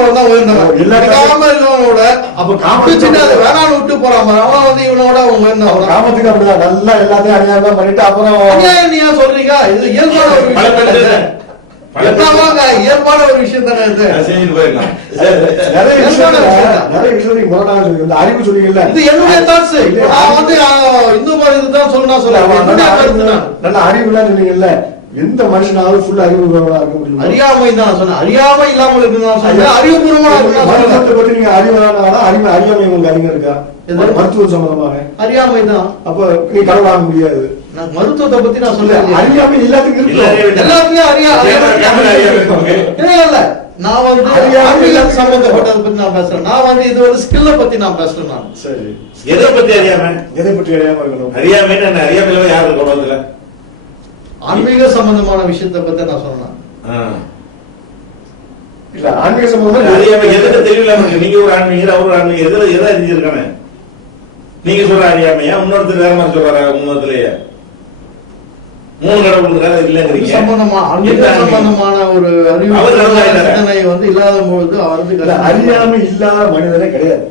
போறவன் தான் உயர்ந்தவன் எல்லா படிக்காம இருக்கவனோட அப்ப அதை விட்டு அவன் வந்து இவனோட தான். காமத்துக்கு அப்படிதான். நல்லா எல்லாத்தையும் அநியாயமா பண்ணிட்டு அப்புறம் அநியாயம் நீ ஏன் சொல்றீங்க? இது இயல்பான ஒரு விஷயம் தானே இது. பல என்னவாங்க? இயல்பான ஒரு விஷயம் தானே இது. செஞ்சுட்டு போயிடலாம் நிறைய விஷயம் விஷயம். நிறைய விஷயத்துக்கு முரணாக சொல்லுங்க இந்த அறிவு இது என்னுடைய தாட்ஸ் நான் வந்து இந்து மதத்தை தான் சொல்லணும் என்னுடைய நல்ல அறிவுலாம் சொன்னீங்கல்ல. எந்த மனுஷனாவது ஃபுல் அறிவு உள்ளவனா இருக்க முடியுமா? அறியாமை தான் சொன்னேன் அறியாமை இல்லாமல் சொல்றேன் அறிவுபூர்வமா மருத்துவத்தை பத்தி நீங்க அறிவானா அறிவு அறியாமை உங்களுக்கு அறிவு இருக்கா? எது? மருத்துவம் சம்பந்தமாக. அறியாமை தான். அப்ப நீ கடவுள் ஆக முடியாது. நான் மருத்துவத்தை பத்தி நான் இல்ல, சொல்றேன் அறியாமை எல்லாத்துக்கும் கேமரா அறியாமை நான் வந்து ஆன்மீகம் சம்பந்தப்பட்டதை பத்தி நான் பேசுறேன். நான் வந்து இது ஒரு ஸ்கில்ல பத்தி நான் பேசுறேன் நான். சரி. எதை பத்தி அறியாம? எதை பற்றி அறியாம இருக்கணும்? அறியாம என்ன? அறியாமையில யாரு இருக்கு உலகத்துல ஆன்மீக சம்பந்தமான விஷயத்தை பத்தி நான் சொன்னேன். இல்ல ஆன்மீக சம்பந்தமா எதுக்கு இருக்கு நீங்க ஒரு ஆன்மீகர் அவர் ஆன்மீகர். எதுல எதை அறிஞ்சிருக்கானே நீங்க சொல்ற அறியாமையா? இன்னொருத்தர் வேற மாதிரி சொல்றாரு முன்னத்திலேயே மூணு கடவுள் இல்லைங்கிறீங்க. சம்பந்தமா? சம்பந்தமான ஒரு அறிவு வந்து இல்லாத பொழுது அவர் வந்து இல்ல, கஷ்டம். அறியாமை இல்லாத மனிதனே கிடையாது.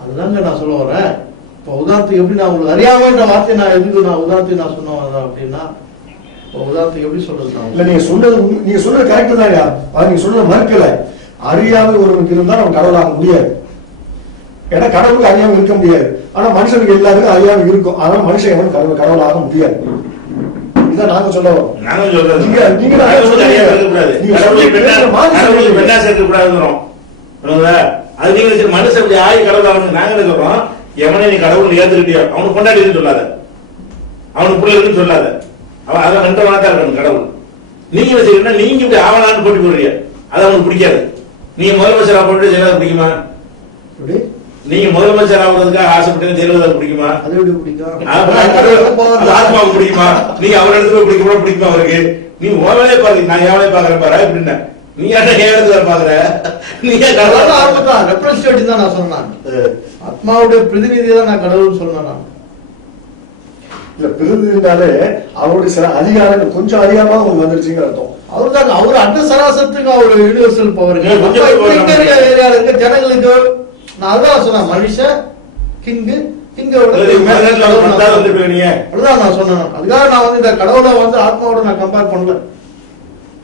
அதுதாங்க நான் சொல்ல வரேன். இப்போ உதாரணத்துக்கு எப்படி நான் உங்களுக்கு அறியாமைன்ற வார்த்தை நான் எதுக்கு நான் உதாரணத்துக்கு நான் சொன்ன வரேன் அப்படின்னா உதாரணத்துக்கு எப்படி சொல்றது இல்ல நீங்க சொன்னது நீங்க சொல்றது கரெக்ட் தான் அது நீங்க சொல்றது மறுக்கல. அறியாமை ஒருவனுக்கு இருந்தா அவன் கடவுளாக முடியாது. ஏன்னா கடவுளுக்கு அறியாமை இருக்க முடியாது. ஆனா மனுஷனுக்கு எல்லாருக்கும் அறியாமை இருக்கும். ஆனா மனுஷன் எவன் கடவுள் கடவுளாக முடியாது. இதான் நாங்க சொல்ல வரோம். நீங்க- நீங்க? அது நீங்க மனுஷன் ஆகி கடவுள் ஆகணும் நாங்க சொல்றோம்? எவனை நீ கடவுள் ஏத்துக்கிட்டியோ அவனுக்கு கொண்டாடி சொல்லாத. அவனுக்கு புள்ள இருக்குன்னு சொல்லாத. அவன் அதை நன்றவனா தான் இருக்கணும் கடவுள். நீங்க வச்சுக்கிட்டா நீங்க இப்படி ஆவலான்னு போட்டி போடுறீங்க அது அவனுக்கு பிடிக்காது. நீங்க முதலமைச்சரா போட்டு ஜெயலலிதா பிடிக்குமா? நீங்க முதலமைச்சர் ஆகுறதுக்காக ஆசைப்பட்டு ஜெயலலிதா பிடிக்குமா? ஆத்மாவுக்கு பிடிக்குமா? நீங்க அவர் இடத்துல பிடிக்குமா பிடிக்குமா அவருக்கு? நீ ஓவலே பாரு. நான் எவனே பாக்குறேன் பாரு. அப்படின்னா நீ என்ன ஏன் இடத்துல பாக்குற நீ கடவுளை பாக்குற? ரெப்ரஸன்டேட்டிவ் தான் நான் சொன்னேன். ஆத்மாவுடைய பிரதிநிதி தான் நான் கடவுள்னு சொன்னேன் நான். இல்ல பிரிந்துனாலே அவருடைய சில அதிகாரங்கள் கொஞ்சம் அதிகமா உங்களுக்கு வந்துருச்சுங்கிற அர்த்தம். அவர் தான் அவர் அந்த சராசரத்துக்கு அவர் யூனிவர்சல் இருக்க ஜனங்களுக்கு நான் அதான் சொன்னேன் மனுஷன் கிங்கு நான் சொன்னேன். அதுக்காக நான் வந்து இந்த கடவுளை வந்து ஆத்மாவோட நான் கம்பேர் பண்ணல.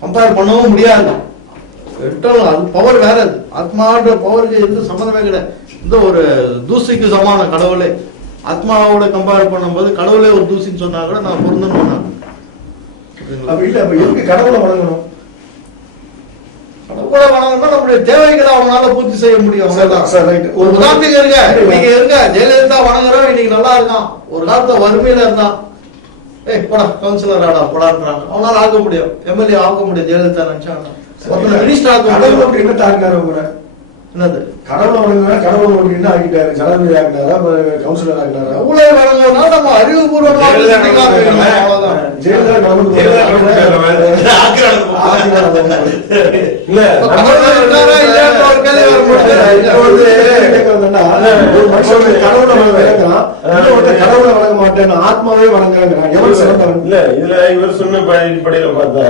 கம்பேர் பண்ணவும் முடியாது. அது பவர் வேற அது. ஆத்மான்ற பவருக்கு எந்த சம்மந்தமே கிடையாது. இந்த ஒரு தூசிக்கு சமான கடவுளே. ஆத்மாவோட கம்பேர் பண்ணும்போது கடவுளே ஒரு தூசின்னு சொன்னா கூட நான் பொருந்தணும் நான் அப்ப இல்ல அப்ப எதுக்கு கடவுளை வணங்கணும்? கடவுளை வணங்கணும்னா நம்மளுடைய தேவைகளை அவனால பூர்த்தி செய்ய முடியும். ஒரு உதாரணத்துக்கு இருங்க. இன்னைக்கு இருங்க. ஜெயலலிதா வணங்குறோம் இன்னைக்கு நல்லா இருக்கான். ஒரு காலத்துல வறுமையில இருந்தான். ஏய் போடா கவுன்சிலர் ஆடா போடான்றாங்க. அவனால ஆக்க முடியும். எம்எல்ஏ ஆக்க முடியும். ஜெயலலிதா நினைச்சாங்க மினிஸ்டர் ஆக்க முடியும். அப்படி என்ன தாக்கினாரு உங்களை என்னது கடவுளை வணங்குனா கடவுளை என்ன ஆக்கிட்டாரு ஜனாதிபதி ஆக்கினாரா கவுன்சிலர் ஆக்கினாரா எவ்வளவு வணங்குனா நம்ம அறிவுபூர்வமா ஜெயலலிதா சுட்டி காமிக்கணும். அவ்வளவுதான். ஜெயலலிதா கடவுள் வணங்க மாட்டேன் ஆத்மாவே வணங்குறான். எவ்வளவு சிறந்தவன் இல்ல இதுல இவர் சொன்ன ப- அடிப்படையில பார்த்தா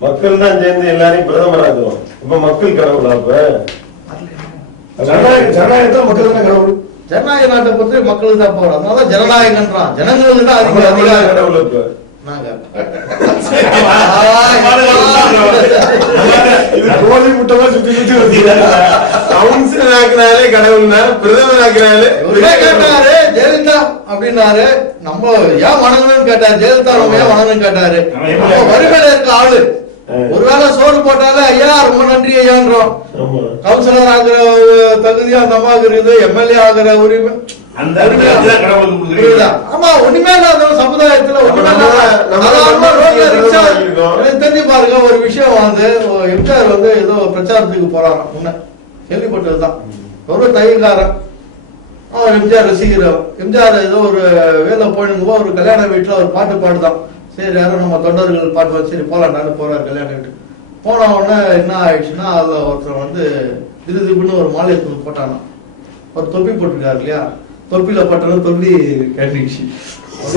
மக்கள் தான் சேர்ந்து எல்லாரையும் பிரதமர் ஆக்குறோம் இப்ப மக்கள் கடவுளா அப்ப? ஜனநாயக ஜனநாயகத்துல மக்கள் தானே கடவுள்? ஜனநாயக நாட்டை பொறுத்து மக்களுக்கு தான் போறோம். அதனால ஜனநாயகன்றான் ஜனங்களுக்கு தான் அதிக அதிகாரம். கடவுள் இது கோழி முட்டை தான் சுத்தி சுத்தி கவுன்சிலர் பிரதமர் கேட்டாரு ஜெயலலிதா அப்படின்னாரு. நம்ம ஏன் வணங்கணும்னு கேட்டாரு? ஜெயலலிதா நம்ம ஏன் வணங்கணும்னு கேட்டாரு? வறுமையில இருக்க ஆளு. ஒருவேளை சோறு போட்டாலே ஐயா ரொம்ப நன்றி ஐயான்றோம் ஆமா. கவுன்சிலர் ஆகுற தகுதியா அந்த அம்மாவுக்கு இருக்குது எம்எல்ஏ ஆகுற உரிமை? ஆமா ஒண்ணுமே இல்லாத சமுதாயத்துல தெரிஞ்சு பாருங்க ஒரு விஷயம் வந்து எம்ஜிஆர் வந்து ஏதோ பிரச்சாரத்துக்கு போறாராம் முன்ன. கேள்விப்பட்டதுதான். ஒரு தையல்காரன். அவர் எம்ஜிஆர் ரசிகர் எம்ஜிஆர் ஏதோ ஒரு வேலை போயிடுங்க ஒரு கல்யாண வீட்டுல ஒரு பாட்டு பாடுதான். சரி யாரும் நம்ம தொண்டர்கள் பாட்டு சரி போலாண்டான்னு போறாரு கல்யாண வீட்டுக்கு போன உடனே என்ன ஆயிடுச்சுன்னா அதுல ஒருத்தர் வந்து இது இதுன்னு ஒரு மாலை தூள் போட்டானா ஒரு தொப்பி போட்டிருக்காரு இல்லையா? தொப்பில பட்டணும் தொப்பி கட்டிடுச்சு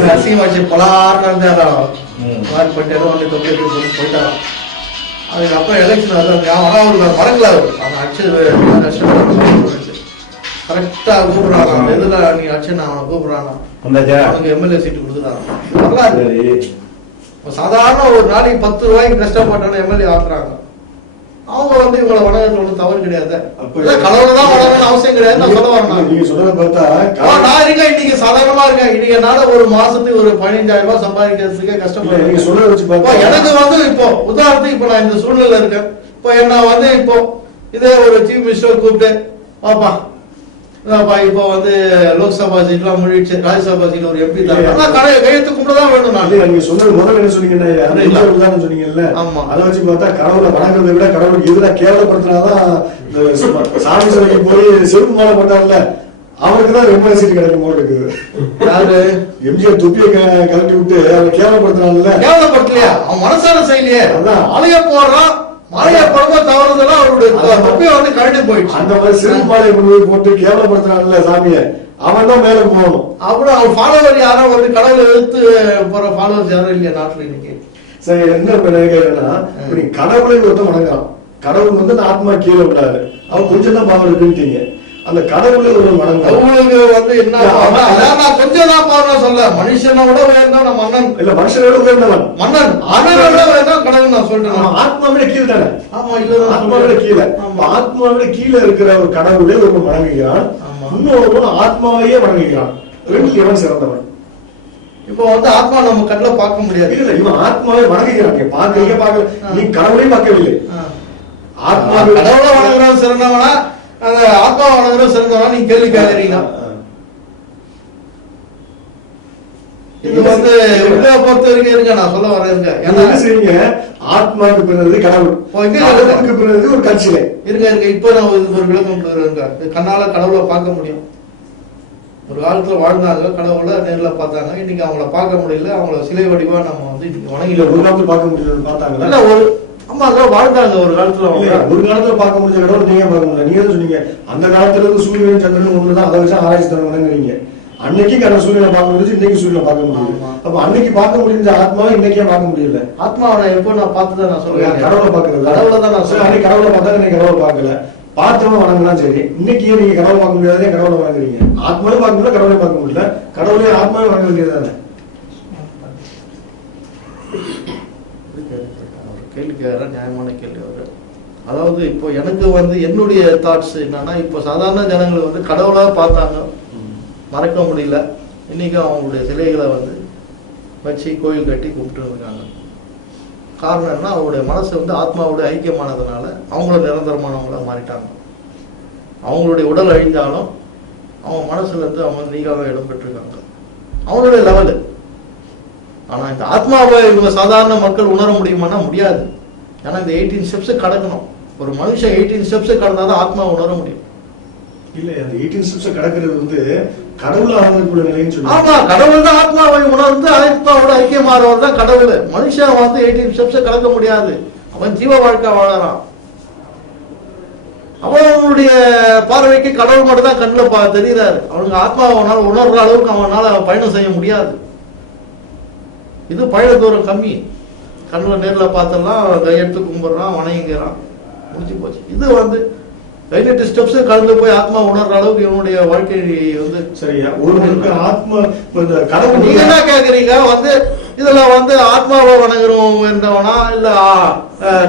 அசிங்கமாச்சு பலார்னு இருந்தாரா ம். மாதிரி பண்ணிட்டு ஒன்று தொப்பி எடுத்து போயிட்டாராம். அதுக்கப்புறம் எலெக்ஷன் அதான் ஞாபகம் அவர் மறக்கல அவர். அவன் அடிச்சு கரெக்டா கூப்பிடுறாங்க எதுல நீ அடிச்சு நான் அவனை கூப்பிடுறானா அவனுக்கு எம்எல்ஏ சீட்டு சரி. இப்ப சாதாரண ஒரு நாளைக்கு பத்து ரூபாய்க்கு கஷ்டப்பட்டவன எம்எல்ஏ ஆக்குறாங்க. அவங்க வந்து இவங்களை வணங்குறது ஒன்றும் தவறு கிடையாது. கடவுளை தான் வணங்கணும்னு அவசியம் கிடையாது நான் சொல்ல வரேன். நீங்க சொல்றத பார்த்தா நான் இருக்கேன் இன்னைக்கு சாதாரணமா இருக்கேன். இன்னைக்கு என்னால ஒரு மாசத்துக்கு ஒரு பதினஞ்சாயிரம் ரூபாய் சம்பாதிக்கிறதுக்கே நீங்க கஷ்டப்படுறேன் சொல்றத வச்சு பார்த்தா எனக்கு வந்து இப்போ உதாரணத்துக்கு இப்போ நான் இந்த சூழ்நிலை இருக்கேன். இப்போ என்ன வந்து இப்போ இதே ஒரு சீஃப் மினிஸ்டர் கூப்பிட்டு பாப்பா இப்போ வந்து லோக்சபா சீட்லாம் முடிச்சு ராஜ்யசபா சீட்ல ஒரு எம்பி தான். நான் கடை கையெழுத்து கும்பிட்டு தான் வேணும் நான். நீங்க சொன்னது முதல்ல என்ன சொன்னீங்கன்னா உதாரணம் சொன்னீங்கல்ல? ஆமா. அதை வச்சு பார்த்தா கடவுளை வணங்குறதை விட கடவுளுக்கு எதிராக கேவலப்படுத்தினாதான் சாமி சிலைக்கு போய் செருப்பு மாலை போட்டார்ல அவருக்கு தான் எம்எல்ஏ சீட் கிடைக்கும் போல இருக்குது. யாரு? எம்ஜிஆர் தொப்பியை க- கழட்டி விட்டு அவரை கேவலப்படுத்தினான்ல கேவலப்படலையா அவன் மனசார செய்யலையே. அதான். மாலைய போடுறான். மாலைய போடும்போது தவறுதெல்லாம் அவருடைய. தொப்பியை வந்து கழட்டி போயிடுச்சு. அந்த மாதிரி கொண்டு போய் போட்டு கேவலப்படுத்தினான்ல சாமியை. அவன் தான் மேல போகணும். அப்புறம் அவன் ஃபாலோவர் யாரோ வந்து கடவுளை எதிர்த்து போற ஃபாலோவர்ஸ் யாரும் இல்லையா நாட்டுல இன்னைக்கு? சரி என்ன நீ கடவுளை ஒருத்தன் வணங்குறான். கடவுள் வந்து ஆத்மா கீழே விடாது அவன் கொஞ்சம் தான் பாவம் இருக்குன்னு அந்த கடவுளை ஒரு வணங்குறான் அவங்களுக்கு வந்து என்ன நான் கொஞ்சம் தான் பாவம் சொல்ல. மனுஷனை விட உயர்ந்தவன் மன்னன் இல்ல மனுஷனோட உயர்ந்தவன். மன்னன். விட உயர்ந்தவன் கடவுள் நான் சொல்றேன். ஆத்மாவிட கீழே தானே? ஆமா இல்லதான் ஆத்மாவிட கீழே. ஆத்மாவிட கீழே இருக்கிற ஒரு கடவுளை ஒருவன் வணங்குகிறான் ஆமா. இன்னொருவன் ஆத்மாவையே வணங்குகிறான். ரெண்டு எவன் சிறந்தவன். இப்போ வந்து ஆத்மா நம்ம கண்ணுல பார்க்க முடியாது. இல்ல இவன் ஆத்மாவை பாக்குறீங்க பாக்கல ஆ. நீ கடவுளையும் பார்க்கவில்லை. ஆ. ஆத்மாவை கடவுளை வணங்குறவன் சிறந்தவனா? அந்த ஆத்மா வணங்குறவன் சிறந்தவனா நீங்க கேள்வி கேட்கறீங்க இது வந்து உள்ள பொறுத்த வரைக்கும் இருங்க நான் சொல்ல வரேன் என்ன செய்யுங்க ஆத்மாவுக்கு பிறந்தது கடவுள். கடவுளுக்கு பிறந்தது ஒரு கட்சியிலே. இருங்க இருங்க. இப்போ நான் ஒரு விளக்கம் கொடுக்குறேங்க கண்ணால கடவுளை பார்க்க முடியும். ஒரு காலத்துல வாழ்ந்தாங்க கடவுளை நேர்ல பார்த்தாங்க. இன்னைக்கு அவங்கள பார்க்க முடியல. அவங்கள சிலை வடிவா நம்ம வந்து இன்னைக்கு வணங்கில ஒரு காலத்துல பார்க்க முடியலன்னு பார்த்தாங்களா? இல்ல ஒரு ஆமா அதான் வாழ்ந்தாங்க ஒரு காலத்துல ஒரு காலத்துல பார்க்க முடிஞ்ச கடவுள் நீங்க பார்க்க முடியல. நீங்க சொன்னீங்க. அந்த காலத்துல இருந்து சூரியன் சந்திரன் ஒண்ணுதான். அதை வச்சு ஆராய்ச்சி தரவங்கிறீங்க அன்னைக்கு கடவுள் சூரியனை பார்க்க முடிஞ்சு இன்னைக்கு சூரியனை பார்க்க முடியல. ஆமா. அப்ப அன்னைக்கு பார்க்க முடிஞ்ச ஆத்மாவை இன்னைக்கே பார்க்க முடியல? ஆத்மாவை நான் எப்போ நான் பார்த்து தான் நான் சொல்றேன். கடவுளை பார்க்கறது? கடவுளை தான் நான் சொல்றேன். அன்னைக்கு கடவுளை பார்த்தா நீங்க கடவுளை பார்க்கல. பார்த்தவன் வணங்கலாம் சரி இன்னைக்கு நீங்க கடவுளை பார்க்க முடியாதே கடவுளை வணங்குறீங்க? ஆத்மாவே பார்க்க முடியல கடவுளை பார்க்க முடியல. கடவுளே ஆத்மாவே வணங்க வேண்டியது தானே கேள்வி கேட்குற நியாயமான கேள்வி அவர். அதாவது இப்போ எனக்கு வந்து என்னுடைய தாட்ஸ் என்னன்னா இப்போ சாதாரண ஜனங்கள் வந்து கடவுளாக பார்த்தாங்க. மறக்க முடியல. இன்னைக்கு அவங்களுடைய சிலைகளை வந்து வச்சு கோயில் கட்டி கும்பிட்டு இருக்காங்க. காரணம் என்ன அவங்களுடைய மனசு வந்து ஆத்மாவோட ஐக்கியமானதுனால அவங்களும் நிரந்தரமானவங்களாக மாறிட்டாங்க. அவங்களுடைய உடல் அழிந்தாலும் அவங்க மனசுல இருந்து அவங்க நீங்காக இடம் பெற்றிருக்காங்க. அவங்களுடைய லெவலு ஆனா இந்த ஆத்மாவை இவங்க சாதாரண மக்கள் உணர முடியுமானா முடியாது. ஏன்னா இந்த எயிட்டீன் ஸ்டெப்ஸ் கடக்கணும். ஒரு மனுஷன் எயிட்டீன் ஸ்டெப்ஸ் கடந்தாதான் ஆத்மா உணர முடியும். இல்ல அந்த எயிட்டீன் ஸ்டெப்ஸ் கடக்கிறது வந்து கடவுள் ஆகிறதுக்குள்ள நிலைன்னு சொல்லி ஆமா கடவுள் தான் ஆத்மாவை உணர்ந்து ஆத்மாவோட ஐக்கியமாறவர் தான் கடவுள். மனுஷன் வந்து எயிட்டீன் ஸ்டெப்ஸ் கடக்க முடியாது. அவன் ஜீவ வாழ்க்கை வாழறான். அவனுடைய பார்வைக்கு கடவுள் மட்டும் தான் கண்ணுல பா தெரியுறாரு அவனுக்கு ஆத்மாவை அவனால உணர்ற அளவுக்கு அவனால பயணம் செய்ய முடியாது. இது பயண தூரம் கம்மி. கண்ணுல நேர்ல பார்த்தெல்லாம் கையெடுத்து கும்பிடுறான் வணங்கிக்கிறான். முடிஞ்சு போச்சு. இது வந்து பதினெட்டு ஸ்டெப்ஸ் கலந்து போய் ஆத்மா உணர்ற அளவுக்கு இவனுடைய வாழ்க்கை வந்து சரியா? ஒருவனுக்கு ஆத்மா இந்த கடவுள் நீங்க என்ன கேக்குறீங்க? வந்து இதுல வந்து ஆத்மாவை வணங்குறோம் உயர்ந்தவனா இல்ல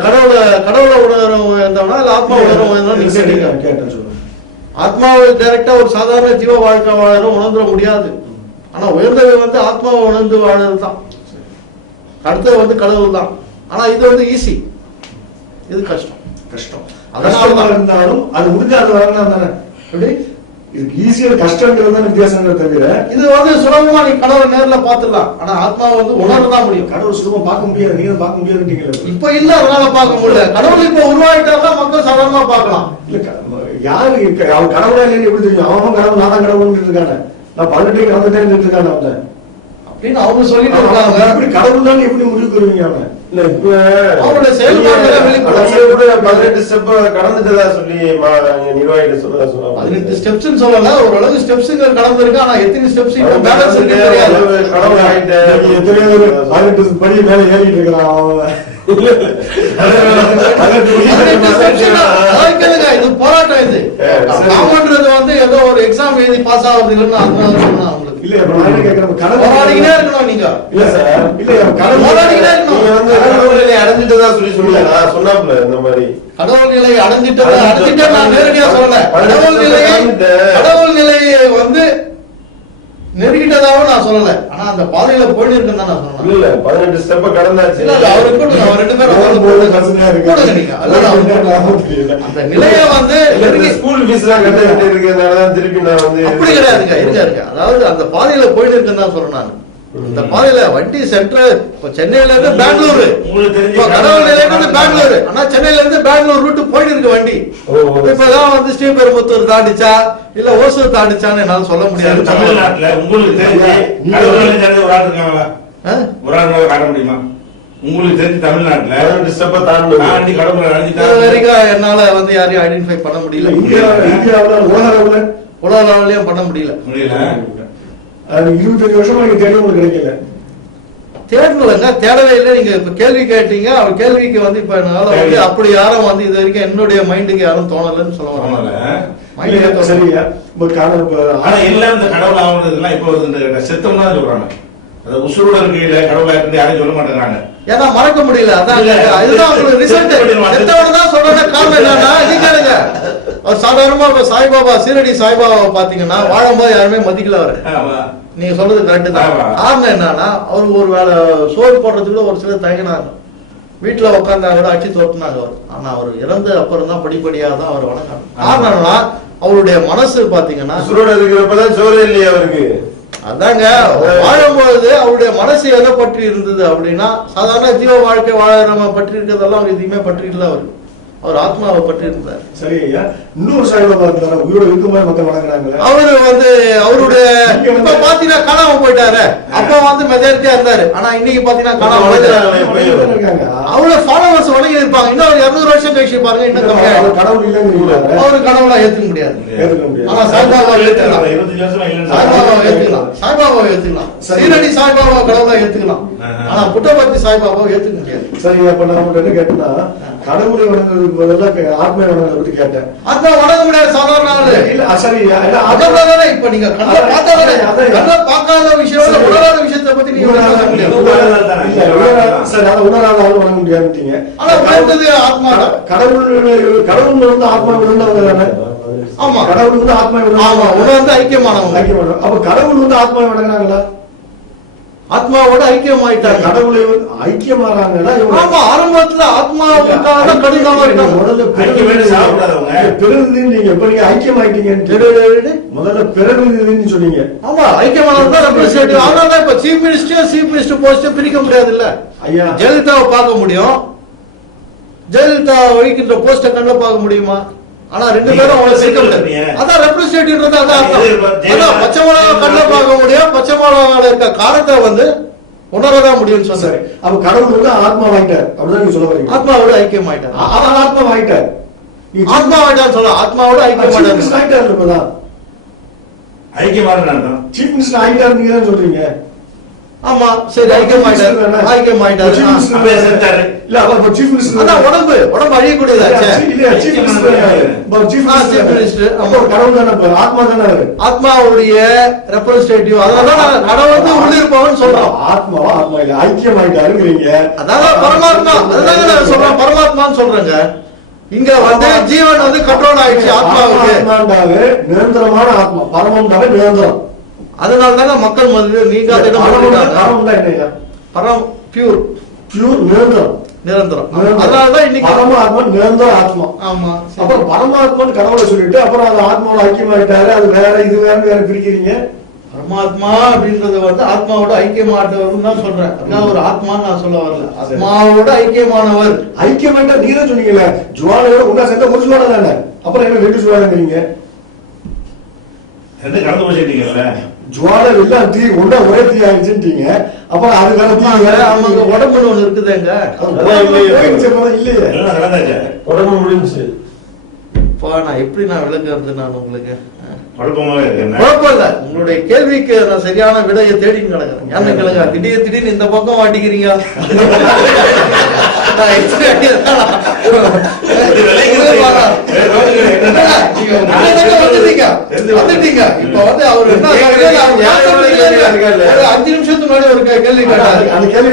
கடவுளை கடவுளை உணர்றவன் உயர்ந்தவனா இல்ல ஆத்மா உயர்ந்தவனா நீங்க கேட்டீங்க கேட்டேன் சொல்லுங்க. ஆத்மாவை டைரக்டா ஒரு சாதாரண ஜீவ வாழ்க்கை வாழறோம் உணர்ந்துட முடியாது. ஆனா உயர்ந்தவன் வந்து ஆத்மாவை உணர்ந்து வாழறது தான் அடுத்தது வந்து கடவுள் தான் ஆனா இது வந்து ஈஸி இது கஷ்டம். கஷ்டம். அதனால. இருந்தாலும் அது முடிஞ்சா அது வரலாம் தானே. எப்படி? இதுக்கு ஈஸியா கஷ்டங்கிறது தான் வித்தியாசங்களே தவிர இது வந்து சுலபமா நீ கடவுளை நேர்ல பாத்துடலாம் ஆனா ஆத்மாவை வந்து உணரதான் முடியும். கடவுள் சுலபமா பார்க்க முடியாது நீங்க பார்க்க முடியாதுன்றீங்களே இப்ப இல்ல அதனால பார்க்க முடியல. கடவுள் இப்ப உருவாயிட்டாருன்னா மக்கள் சாதாரணமா பார்க்கலாம். இல்ல யாரு அவன் கடவுளா இல்லைன்னு எப்படி தெரியும்? அவன் கடவுள் நான் தான் கடவுள்னு இருக்கானே. நான் பதினெட்டு கடந்துட்டே இருக்கானே அவன் அப்படின்னு அவங்க சொல்லிட்டு இருக்காங்க. கடவுள் தான் எப்படி முடிவு வருவீங்க அவன்? இல்ல இப்ப அவருடைய செயல்பாடுகளை பதினெட்டு ஸ்டெப் கடந்துட்டதா சொல்லி நிர்வாகிகள் சொல்ல சொல்லுவாங்க பதினெட்டு ஸ்டெப்ஸ் சொல்லல ஓரளவு ஸ்டெப்ஸ் கடந்திருக்கு ஆனா எத்தனை ஸ்டெப்ஸ் இன்னும் பேலன்ஸ் இருக்கு தெரியாது. கடவுள் ஆயிட்டேன். இன்னைக்கு எத்தனையோ பேர் பதினெட்டு படி மேல ஏறிட்டு இருக்கிறான் அவன். இது போராட்டம் இது. வந்து ஏதோ ஒரு எக்ஸாம் எழுதி பாஸ் ஆகுறது இல்லைன்னு அதனால சொன்னா இல்ல நான் போராடிக்கிட்டே இருக்கணும் நீங்க. இல்ல சார் இல்ல கடவுள் போராடிக்கிட்டே நீங்க இருக்கணும் வந்து கடவுள் நிலை அடைஞ்சிட்டதா சொல்லி சொல்லல நான் சொன்னாப்ல இந்த மாதிரி. கடவுள் நிலையை அடைஞ்சிட்டு அடைஞ்சிட்டு நான் நேரடியா சொல்லல. கடவுள் நிலையை கடவுள் நிலையை வந்து நெருங்கிட்டதாவும் நான் சொல்லல. ஆனா அந்த பாதையில போயிட்டு இருக்குன்னு தான் நான் சொன்னேன் இல்ல பதினெட்டு ஸ்டெப்ப கடந்தாச்சு. இல்ல அவருக்கு கொடுங்க அவர் ரெண்டு பேரும் கொடுங்க. பிரச்சனையா இருக்கு. அந்த நிலைய வந்து நெருங்கி ஸ்கூல் ஃபீஸ் எல்லாம் கட்ட திருப்பி நான் வந்து அப்படி கிடையாதுங்க அதாவது அந்த பாதையில போயிட்டு இருக்குன்னு தான் சொல்றேன் நான். இந்த பாதையில வண்டி சென்ட்ரல் இப்போ சென்னையில இருந்து பெங்களூரு. உங்களுக்கு தெரிஞ்சு இப்போ கடவுள் நிலையில இருந்து பெங்களூரு. ஆனா சென்னையில இருந்து பெங்களூர் ரூட் போயிட்டு இருக்கு வண்டி. இப்பதான் வந்து ஸ்ரீபெரும்புத்தூர் தாண்டிச்சா இல்ல ஓசூர் தாண்டிச்சான்னு என்னால சொல்ல முடியாது. தமிழ்நாட்டுல உங்களுக்கு தெரிஞ்சு ஒரு ஆள் இருக்காங்களா? ஒரு ஆள் காட்ட முடியுமா? உங்களுக்கு தெரிஞ்சு தமிழ்நாட்டுல பதினெட்டு ஸ்டெப்ப தாண்டணும். தாண்டி கடவுளை வரைக்கும் என்னால வந்து யாரையும் ஐடென்டிஃபை பண்ண முடியல. இந்தியாவுல உலக அளவுல உலக பண்ண முடியல. முடியல. அது இருபத்தஞ்சு வருஷமா நீங்க தேடி உங்களுக்கு கிடைக்கல. தேடலங்க தேடவே இல்லை. நீங்க இப்ப கேள்வி கேட்டீங்க அவர் கேள்விக்கு வந்து இப்ப என்னால வந்து அப்படி யாரும் வந்து இது வரைக்கும் என்னுடைய மைண்டுக்கு யாரும் தோணலன்னு சொல்ல இல்ல, சரியா இப்ப கடவுள் ஆனா எல்லாம் இந்த கடவுள் ஆகுறதுலாம் இப்ப வந்து இந்த செத்தம் தான் சொல்றாங்க. அது உசுரோட இருக்கையில கடவுளா இருந்து யாரும் சொல்ல மாட்டேங்கிறாங்க. ஏன்னா மறக்க முடியல அதான். இதுதான் உங்களுக்கு ரிசல்ட் தான் காரணம் என்னன்னா இது கேளுங்க. அவர் சாதாரணமா இப்ப சாய்பாபா சீரடி சாய்பாபாவை பாத்தீங்கன்னா வாழும்போது யாருமே மதிக்கல அவரு. நீங்க சொல்றது கரெக்ட் தான். காரணம் என்னன்னா அவர் ஒரு வேளை சோறு போடுறதுக்கு ஒரு சிலர் தயங்கினாங்க. வீட்டுல உட்காந்தா கூட அடிச்சு தோத்துனாங்க அவர். ஆனா அவர் இறந்த அப்புறம் தான் படிப்படியா தான் அவர் வணக்கம் காரணம் என்னன்னா அவருடைய மனசு பாத்தீங்கன்னா உசுரோட இருக்கிறப்பதான் சோறு இல்லையா அவருக்கு. அதாங்க வாழும்பொழுது அவருடைய மனசு எதை பற்றி இருந்தது அப்படின்னா சாதாரண ஜீவ வாழ்க்கை வாழ நம்ம பற்றி இருக்கிறதெல்லாம் அவர் எதுவுமே பற்றி இல்லை அவர். அவர் ஆத்மாவை பற்றி இருந்தார் சரி ஐயா. இன்னொரு சாய்பாபா இருந்தாரா உயிரோட இருக்கும்போது மக்கள் வணங்குறாங்களே. அவரு வந்து அவருடைய இப்ப பாத்தீங்கன்னா காணாம போயிட்டாரு. அப்ப வந்து மெஜாரிட்டியா இருந்தாரு. ஆனா இன்னைக்கு பாத்தீங்கன்னா காணாம போயிட்டாரு. வணங்குறாங்க ஃபாலோவர்ஸ் வழங்கி இருப்பாங்க இன்னும் ஒரு இருநூறு வருஷம் கழிச்சு பாருங்க இன்னும் கம்மியாயிடும் கடவுள் அவரு கடவுளா ஏத்துக்க முடியாது. ஆனா சாய்பாபா ஏத்துக்கலாம். இல்லைன்னு சாய்பாபா. ஏத்துக்கலாம். சாய்பாபா ஏத்துக்கலாம். சரி. சீரடி சாய்பாபா கடவுளா ஏத்துக்கலாம். ஆனா புட்டபர்த்தி சாய்பாபா ஏத்துக்க முடியாது. சரி அப்ப நான் உங்கள்ட்ட என்ன கேட்டேன்னா கடவுளை வணங்குறதுக்கு பதிலா ஆத்மை வணங்குறத பத்தி கேட்டேன். அதான் வணங்க முடியாது சாதாரண இல்ல சரி அதான் இப்ப நீங்க கண்ண பார்த்தா தானே அதான். கண்ண பார்க்காத விஷயம் உணராத விஷயத்தை பத்தி நீங்க உணராத- முடியாது சரி, அதை உணராத ஆளு வணங்க முடியாதுட்டீங்க. ஆனா உணர்ந்தது ஆத்மா. கடவுள் கடவுள் வந்து ஆத்மா விழுந்தவங்க தானே? ஆமா. கடவுள் வந்து ஆத்மா ஆமா உணர்ந்து ஐக்கியமானவங்க. ஐக்கியமான அப்ப கடவுள் வந்து ஆத்மா வணங்குறாங்களா? ஆத்மாவோட ஐக்கியமாயிட்டாங்க கடவுளை வந்து ஐக்கியமாறாங்கன்னா ஆமா ஆரம்பத்துல ஆத்மாவுக்காக கடிதம் இருக்காங்க முதல்ல ஐக்கியம். பிறந்ததுன்னு நீங்க எப்ப நீங்க ஐக்கியமாயிட்டீங்கன்னு எடு, எடு, எடு. முதல்ல பிறந்ததுன்னு சொன்னீங்க. ஆமா ஐக்கியமானது தான் ரெப்ரஸன்டேட்டிவ் அதனால இப்ப chief minister chief minister post பிரிக்க முடியாது இல்ல ஐயா. ஜெயலலிதாவை பார்க்க முடியும். ஜெயலலிதா வகிக்கின்ற போஸ்ட கண்ணுல பார்க்க முடியுமா? ஆனா ரெண்டு பேரும் பிரிக்க முடியாது. அதான் ரெப்ரஸன்டேட்டிவ் அதான். அதான் பச்சை மிளகா கண்ணுல பார்க்க முடியும். பச்சை மிளகால இருக்க காரத்தை வந்து உணரதான் முடியும்னு சரி சொன்னாரு. அப்ப கடவுள் வந்து ஆத்மா வாங்கிட்டார் அப்படிதான் நீங்க சொல்ல வரீங்க. ஆத்மாவோட ஐக்கியம் ஆயிட்டார் அவர் ஆத்மா வாங்கிட்டார் ஆத்மா ஆயிட்டான்னு சொல்ல ஆத்மாவோட ஐக்கியம் ஆயிட்டார் ஆயிட்டார் இப்பதான். ஐக்கியமான சீஃப் மினிஸ்டர் ஆயிட்டார் நீங்க தான் சொல்றீங்க. ஆமா சரி ஐக்கியம் ஆயிட்டார் ஐக்கியம் ஆயிட்டார் சீஃப் ஆ. மினிஸ்டர் அப்படியே செத்தாரு. இல்ல அப்ப சீஃப் மினிஸ்டர் அதான் உடம்பு உடம்பு அழியக்கூடியதாச்சே இல்ல சீஃப் மினிஸ்டர் சீஃப். மினிஸ்டர் அப்போ கடவுள் தானே ஆத்மா தானே அவரு? ஆத்மாவுடைய ரெப்ரஸன்டேட்டிவ் அதனால நான் கடவுள் வந்து உள்ளிருப்பவன் சொல்றோம். ஆத்மாவா? ஆத்மா இல்ல ஐக்கியம் ஆயிட்டாருங்கிறீங்க அதாவது பரமாத்மா அதுதாங்க நான் சொல்றேன் பரமாத்மான்னு சொல்றேங்க. இங்க வந்து ஜீவன் வந்து கண்ட்ரோல் ஆயிடுச்சு ஆத்மாவுக்கு. நிரந்தரமான ஆத்மா. பரமம்டாவே நிரந்தரம். அதனால தாங்க மக்கள் மத்தியில் நீங்க அதை என்ன பரமம்னா பண்ணிருக்காங்க? பரமம்னா என்னய்யா பரம் பியூர் பியூர் நிரந்தரம். நிரந்தரம். அதனாலதான் இன்னைக்கு பரம ஆத்மா நிரந்தர ஆத்மா. ஆமா அப்புறம் பரமாத்மான்னு கடவுளை சொல்லிட்டு அப்புறம் அது ஆத்மாவோட ஐக்கியமாயிட்டாரு அது வேற இது வேற வேற பிரிக்கிறீங்க. பரமாத்மா அப்படின்றது வந்து ஆத்மாவோட ஐக்கியமாட்டவர் தான் சொல்றேன். அதான் ஒரு ஆத்மான்னு நான் சொல்ல வரல. ஆத்மாவோட ஐக்கியமானவர். ஐக்கியமாயிட்டா நீங்க சொன்னீங்கல்ல ஜுவாலையோட ஒன்னா சேர்ந்தா ஒரு ஜுவாலை தானே? அப்புறம் என்ன ரெண்டு ஜுவாலைங்கிறீங்க? ரெண்டு கலந்து போச்சுட்டீங்கல்ல ஜுவாலை எல்லாம் தீ ஒன்னா ஒரே தீ ஆயிடுச்சுட்டீங்க அப்புறம் அது வேற அவங்க உடம்புன்னு ஒண்ணு இருக்குதுங்க. இல்லையே. உடம்பு முடிஞ்சு இப்போ நான் எப்படி நான் விளக்குறது நான் உங்களுக்கு? குழப்பம் உங்களுடைய கேள்விக்கு நான் சரியான விடையை தேடின்னு கிடக்குறேன். என்ன கேளுங்க திடீர் திடீர்னு இந்த பக்கம் மாட்டிக்கிறீங்க? வந்துட்டீங்க. இப்ப வந்து அவர் அஞ்சு நிமிஷத்துக்கு முன்னாடி ஒரு கேள்வி கேட்டாரு. அந்த கேள்வி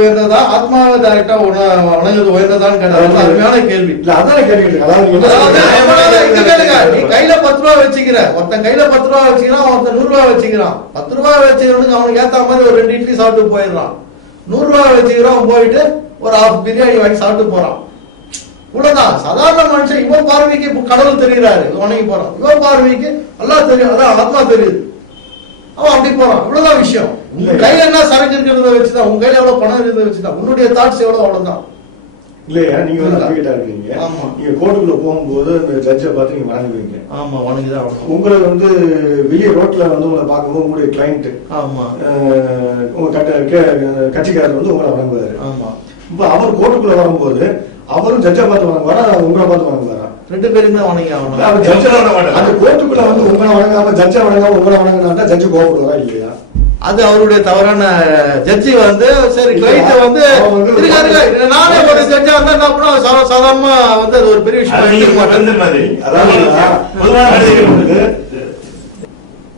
உயர்ந்ததா? ஆத்மாவை டைரக்டா வணங்குவது உயர்ந்ததான்னு கேட்டாரு. அருமையான கேள்வி. இல்ல அதான் கேட்டுக்கிட்டு கையில பத்து ரூபா வச்சுக்கிற ஒருத்தன் கையில பத்து ரூபா வச்சுக்கிறான் ஒருத்தன் நூறு ரூபா வச்சுக்கிறான். பத்து ரூபா வச்சுக்கிறவனுக்கு அவனுக்கு ஏத்த மாதிரி ஒரு ரெண்டு இட்லி சாப்பிட்டு போயிடுறான். நூறு ரூபா வச்சுக்கிறவன் போயிட்டு ஒரு ஹாஃப் பிரியாணி வாங்கி சாப்பிட்டு போறான். இவ்வளவுதான். சாதாரண மனுஷன் இவன் பார்வைக்கு கடவுள் தெரியுறாரு. இவன் வணங்கி போறான். இவன் பார்வைக்கு எல்லாம் தெரியும். அதான் ஆத்மா தெரியுது. அவன் அப்படி போறான். இவ்வளவுதான் விஷயம். உங்க கையில என்ன சரக்கு இருக்கிறத வச்சுதான் உங்க கையில எவ்வளவு பணம் இருக்கிறத வச்சுதான். உன்னுடைய தாட்ஸ் எவ்வளவு அவ்வளவுதான். இல்லையா? நீங்க வந்து அட்வொகேட்டா இருக்கீங்க. ஆமா. நீங்க கோர்ட்டுக்குள்ள போகும்போது அந்த ஜட்ஜை பார்த்து நீங்க வணங்குவீங்க. ஆமா வணங்கிதான் ஆகணும். உங்களை வந்து வெளியே ரோட்ல வந்து உங்களை பார்க்கும்போது உங்களுடைய கிளைண்ட் ஆமா. உங்க கட்ட கே- கட்சிக்காரர் வந்து உங்களை வணங்குவாரு. ஆமா. இப்ப அவர் கோர்ட்டுக்குள்ள வரும்போது அவரும் ஜட்ஜை பார்த்து வணங்குவாரா உங்களை பார்த்து வணங்குவாரா? ரெண்டு பேருமே வணங்கி ஆகணும்? அந்த கோர்ட்டுக்குள்ள வந்து உங்களை வணங்காம ஜட்ஜை வணங்காம உங்களை வணங்கினா ஜட்ஜு கோவப்படுவாரா இல்லையா? அது அவருடைய தவறான ஜட்ஜி வந்து சரி கிளைண்ட் வந்து. நானே ஒரு ஜட்ஜா இருந்தா என்ன சாதா- சாதாரணமா வந்து அது ஒரு பெரிய விஷயம் மாதிரி. மனிதர்களுக்கு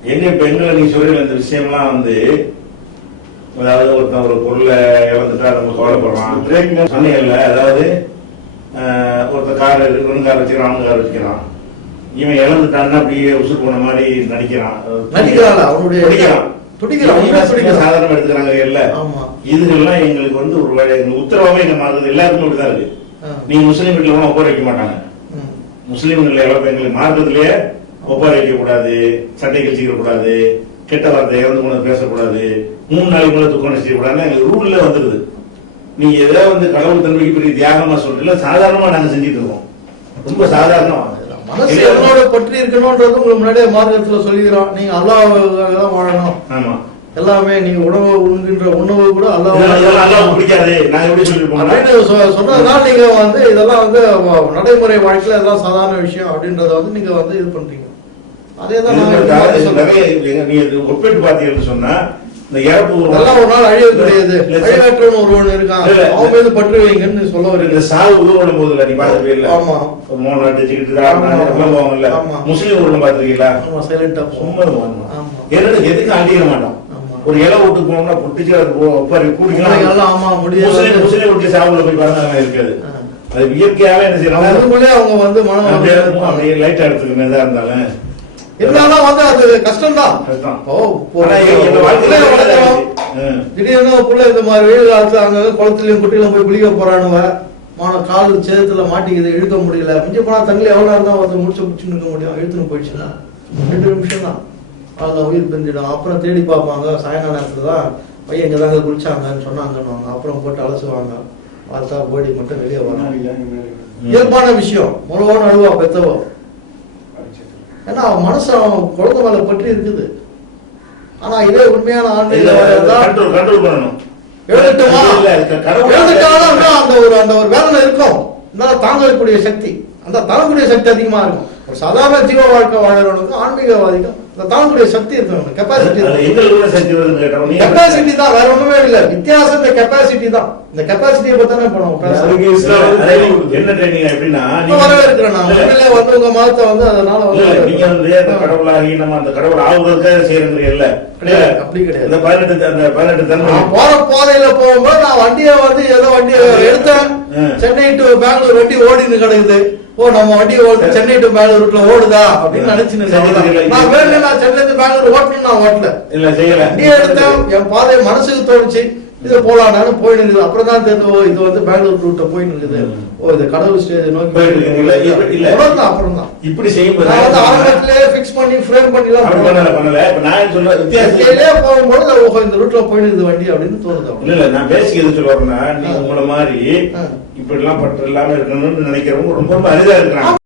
என்ன எங்களை நீங்க சொல்றீங்க இந்த விஷயம்லாம் வந்து அதாவது ஒருத்தன் ஒரு பொருளை இழந்துட்டா நம்ம கவலைப்படுறான். பிரேக்கிங் சொன்னீங்கல்ல அதாவது அஹ், ஒருத்தன் கார் இவன் கார் வச்சுக்கிறான் அவன் கார் வச்சுக்கிறான். இவன் இழந்துட்டான்னா அப்படியே உசுர் போன மாதிரி நடிக்கிறான். நடிக்கிறான்ல, அவனுடைய- துடிக்கிறான் சாதாரணமா எடுத்துக்கிறாங்க இல்ல? ஆமா. இதுகள்லாம் எங்களுக்கு வந்து ஒரு வேலை உத்தரவாவே எங்க மாறுது. எல்லாருக்கும் இப்படிதான் இருக்கு. நீங்க முஸ்லீம் வீட்டுல கூட ஒப்பார வைக்க மாட்டாங்க. முஸ்லீம்கள் எல்லாம் எங்களுக்கு மார்க்கத்திலேயே ஒப்பார வைக்க கூடாது சட்டை கழிச்சிக்க கூடாது கெட்ட வார்த்தை இறந்து போனது பேசக்கூடாது மூணு நாளைக்கு மேல துக்கம் செய்யக்கூடாதுன்னு எங்களுக்கு ரூல்ல வந்துருது. நீங்க ஏதோ வந்து கடவுள் தன்மைக்கு பெரிய தியாகமா சொல்றீங்க சாதாரணமா நாங்க செஞ்சுட்டு இருக்கோம். ரொம்ப சாதாரணமா. மனசு எவனோட பற்றி இருக்கணும்ன்றது உங்களுக்கு முன்னாடியே மார்க்கத்துல சொல்லிக்கிறோம் நீங்க அல்லாஹ்வுக்காக தான் வாழணும். ஆமா. எல்லாமே நீங்க உணவு உண்கின்ற உணவு கூட அல்லாஹ் பிடிக்காது நாங்க எப்படி சொல்லிருப்போம் சொன்னதுனால நீங்க வந்து இதெல்லாம் வந்து நடைமுறை வாழ்க்கையில இதெல்லாம் சாதாரண விஷயம் அப்படின்றத வந்து நீங்க வந்து இது பண்றீங்க. அதே தான் நான் நீங்க- ஒப்பிட்டு பார்த்தீங்கன்னு சொன்னா இந்த இறப்பு அதெல்லாம் ஒரு நாள் அழிவு கிடையாது. வழிகாட்டுறவன் ஒருவன் இருக்கான். அவன் மீது பற்று வைங்கன்னு சொல்ல இந்த வரீங்க சாவு ஊர்வலம் போதுல நீ பார்த்து இல்ல? ஆமா. மூணு நாட்டு வச்சுக்கிட்டு. முஸ்லீம் ஊர்வலம் பார்த்திருக்கீங்களா? ஆமா சைலண்டா சும்மா. என்னது எதுக்கு மாட்டோம்? ஆமா. ஒரு இலை வீட்டுக்கு போனோம்னா புட்டிச்சு அது கூடிக்கலாம் எல்லாம் ஆமா முடியாது. முஸ்லீம் முஸ்லீம் வீட்டு சாவுல போய் அதெல்லாம் இருக்காது. அது இயற்கையாவே என்ன செய்யணும் அதுக்குள்ளே அவங்க வந்து மனம் அப்படியே லைட்டா எடுத்துக்கிறதா இருந்தாலும். இருந்தாலும் வந்து அது கஷ்டம். ம். திடீர்னு புள்ள இந்த மாதிரி வெயில் காலத்துல அங்க குளத்துலயும் குட்டிலும் போய் குளிக்க போறானுவ. மான கால் சேத்துல மாட்டிக்குது இழுக்க முடியல. மிஞ்சி போனா தண்ணில எவ்வளவு நேரம் தான் வந்து முடிச்சு முடிச்சு நிற்க முடியும்? இழுத்துன்னு போயிடுச்சுன்னா? ரெண்டு நிமிஷம் தான் அதில் உயிர் பிரிஞ்சிடும். அப்புறம் தேடி பார்ப்பாங்க. சாயங்கால நேரத்துல தான் பையன் இங்கே தாங்க குளிச்சாங்கன்னு சொன்னாங்கன்னுவாங்க. அப்புறம் போட்டு அலசுவாங்க. பார்த்தா போடி மட்டும் வெளியே வரும். இயல்பான விஷயம். முறவோன்னு அழுவா பெத்தவோ. ஏன்னா அவன் மனசு அவன் குழந்தை மேல பற்றி இருக்குது. ஆனா இதே உண்மையான ஆன்மீக கண்ட்ரோல் பண்ணணும். அந்த ஒரு அந்த ஒரு வேதனை இருக்கும். இருந்தாலும் தாங்கக்கூடிய சக்தி. அந்த தாங்கக்கூடிய சக்தி அதிகமா இருக்கும். ஒரு சாதாரண ஜீவ வாழ்க்கை வாழறவனுக்கு ஆன்மீகவாதிக்கும் அந்த தாங்கக்கூடிய சக்தி இருக்கும் கெப்பாசிட்டி கெப்பாசிட்டி தான் வேற ஒண்ணுமே இல்ல. வித்தியாசம் இந்த கெப்பாசிட்டி தான். இந்த கெப்பாசிட்டியை பத்தி தானே இப்போ நம்ம பேசுறோம் அதுக்கு இஸ்லாம் வந்து அதாவது என்ன ட்ரைனிங் எப்படின்னா வரவேற்கிறேன் நான். உண்மையிலே வந்து உங்க மதத்தை வந்து அதனால வந்து நீங்க வந்து அந்த கடவுளாகி நம்ம அந்த கடவுள் ஆகுறதுக்காக செய்யறீங்க இல்ல? கிடையாது, அப்படி கிடையாது. இந்த பதினெட்டு அந்த பதினெட்டு தன்மை நான் போற பாதையில போகும்போது நான் வண்டியை வந்து ஏதோ வண்டியை எடுத்தேன். சென்னை டு பெங்களூர் வண்டி ஓடின்னு கிடக்குது. ஓ நம்ம வண்டி ஓடு சென்னை டு பெங்களூர் ரூட்ல ஓடுதா? அப்படின்னு நினைச்சு நான் வேணும் நான் சென்னை டு பெங்களூர் ஓட்டணும் நான் ஓட்டல. இல்ல செய்யல. வண்டியை எடுத்தேன். என் பாதை மனசுக்கு தோணுச்சு. இது போலாம் நானும் போயிட்டு இருக்குது அப்புறம் தான் தெரிஞ்சு ஓ இது வந்து பெங்களூர் ரூட்ட போயிட்டு இருக்குது. ஓ இது கடவுள் ஸ்டேஜ் நோக்கி போயிட்டு இருக்குது. அப்புறம் தான் இப்படி செய்யும்போது வந்து ஆரம்பத்திலே ஃபிக்ஸ் பண்ணி ஃப்ரேம் பண்ணி அப்படி பண்ணல பண்ணல. இப்ப நான் சொல்ற வித்தியாசம். இயற்கையிலே போகும்போது ஓஹோ இந்த ரூட்ல போயிடுது வண்டி அப்படின்னு தோணுது இல்ல இல்ல நான் பேசிக் எது சொல்ல வரேன்னா நீங்க. உங்கள மாதிரி. இப்படி எல்லாம் பற்று இல்லாம இருக்கணும்னு நினைக்கிறவங்க ரொம்ப ரொம்ப அரிதா இருக்கிறாங்க.